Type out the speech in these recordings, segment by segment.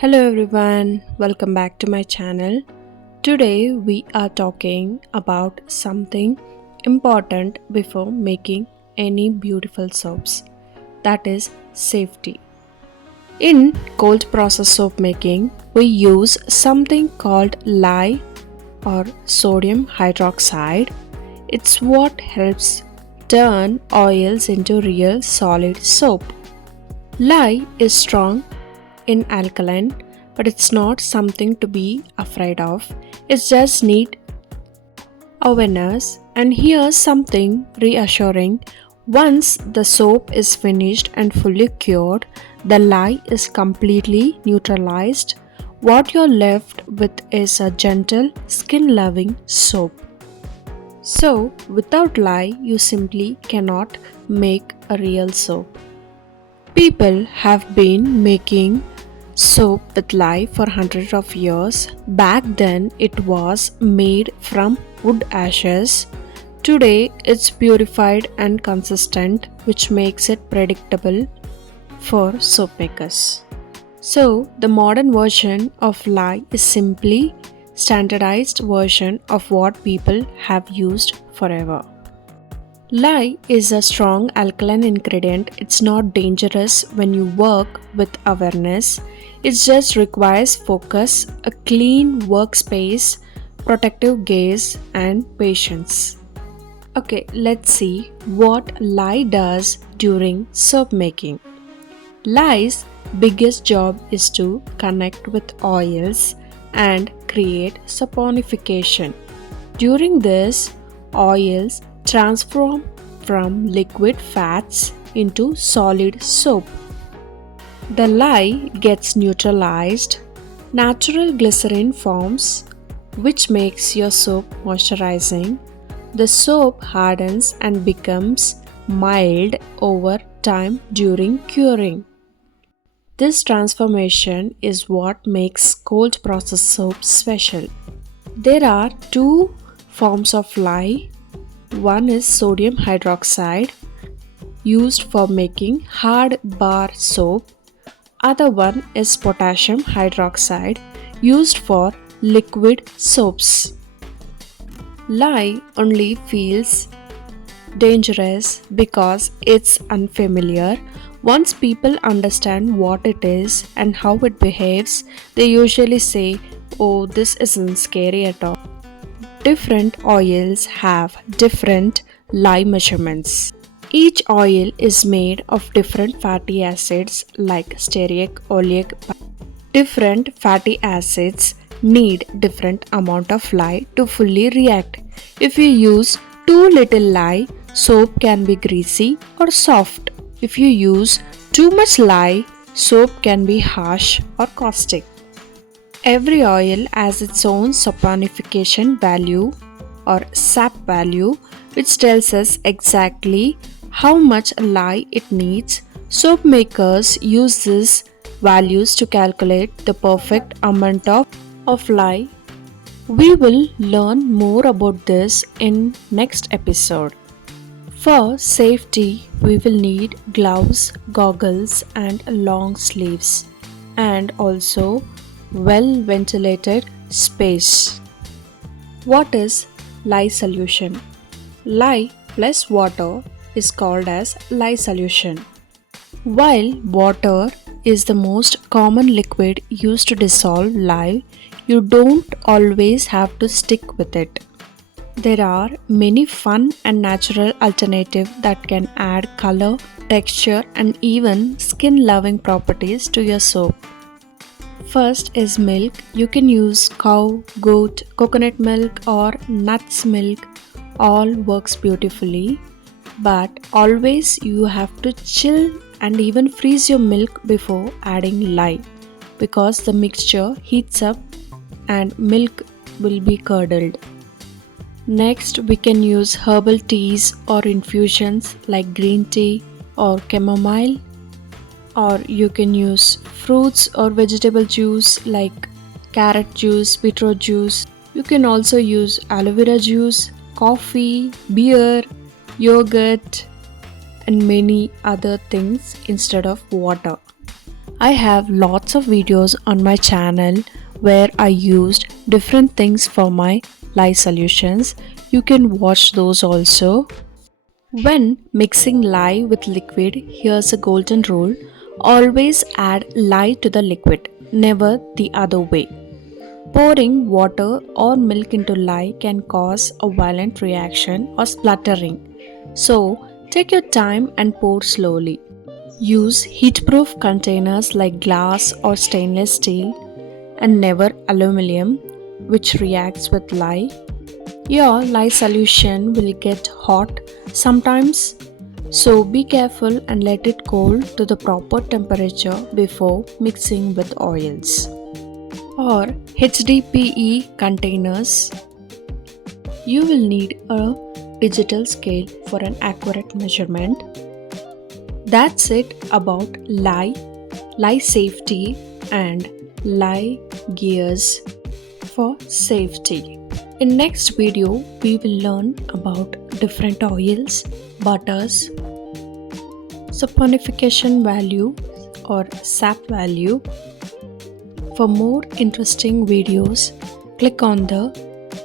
Hello everyone, welcome back to my channel. Today we are talking about something important before making any beautiful soaps, that is safety. In cold process soap making, we use something called lye or sodium hydroxide. It's what helps turn oils into real solid soap. Lye is strong in alkaline, but it's not something to be afraid of. It's just need awareness. And here's something reassuring. Once the soap is finished and fully cured, the lye is completely neutralized. What you're left with is a gentle, skin loving soap. So, without lye, you simply cannot make a real soap. People have been making soap with lye for hundreds of years. Back then, it was made from wood ashes. Today, it's purified and consistent, which makes it predictable for soap makers. So, the modern version of lye is simply standardized version of what people have used forever. Lye is a strong alkaline ingredient. It's not dangerous when you work with awareness. It just requires focus, a clean workspace, protective gaze, and patience. Okay, let's see what lye does during soap making. Lye's biggest job is to connect with oils and create saponification. During this, oils transform from liquid fats into solid soap. The lye gets neutralized, natural glycerin forms, which makes your soap moisturizing. The soap hardens and becomes mild over time during curing. This transformation is what makes cold process soap special. There are two forms of lye. One is sodium hydroxide, used for making hard bar soap. Other one is potassium hydroxide, used for liquid soaps. Lye only feels dangerous because it's unfamiliar. Once people understand what it is and how it behaves, they usually say, "Oh, this isn't scary at all." Different oils have different lye measurements. Each oil is made of different fatty acids like stearic, oleic. Different fatty acids need different amount of lye to fully react. If you use too little lye, soap can be greasy or soft. If you use too much lye, soap can be harsh or caustic. Every oil has its own saponification value or sap value, which tells us exactly how much lye it needs. Soap makers use these values to calculate the perfect amount of lye. We will learn more about this in next episode. For safety, we will need gloves, goggles, and long sleeves, and also well ventilated space. What is lye solution? Lye plus water is called as lye solution. While water is the most common liquid used to dissolve lye, you don't always have to stick with it. There are many fun and natural alternatives that can add color, texture, and even skin loving properties to your soap. First is milk. You can use cow, goat, coconut milk, or nuts milk. All works beautifully, but always you have to chill and even freeze your milk before adding lye because the mixture heats up and milk will be curdled. Next, we can use herbal teas or infusions like green tea or chamomile, or you can use fruits or vegetable juice like carrot juice, beetroot juice. You can also use aloe vera juice, coffee, beer, yogurt, and many other things instead of water. I have lots of videos on my channel where I used different things for my lye solutions. You can watch those also. When mixing lye with liquid, here's a golden rule. Always add lye to the liquid, never the other way. Pouring water or milk into lye can cause a violent reaction or spluttering. So, take your time and pour slowly. Use heat-proof containers like glass or stainless steel and never aluminum, which reacts with lye. Your lye solution will get hot sometimes, so be careful and let it cool to the proper temperature before mixing with oils. Or HDPE containers. You will need a digital scale for an accurate measurement. That's it about lye safety and lye gears for safety. In next video, we will learn about different oils, butters, saponification value or sap value. For more interesting videos, click on the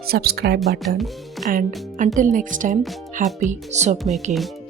subscribe button, and until next time, happy soap making.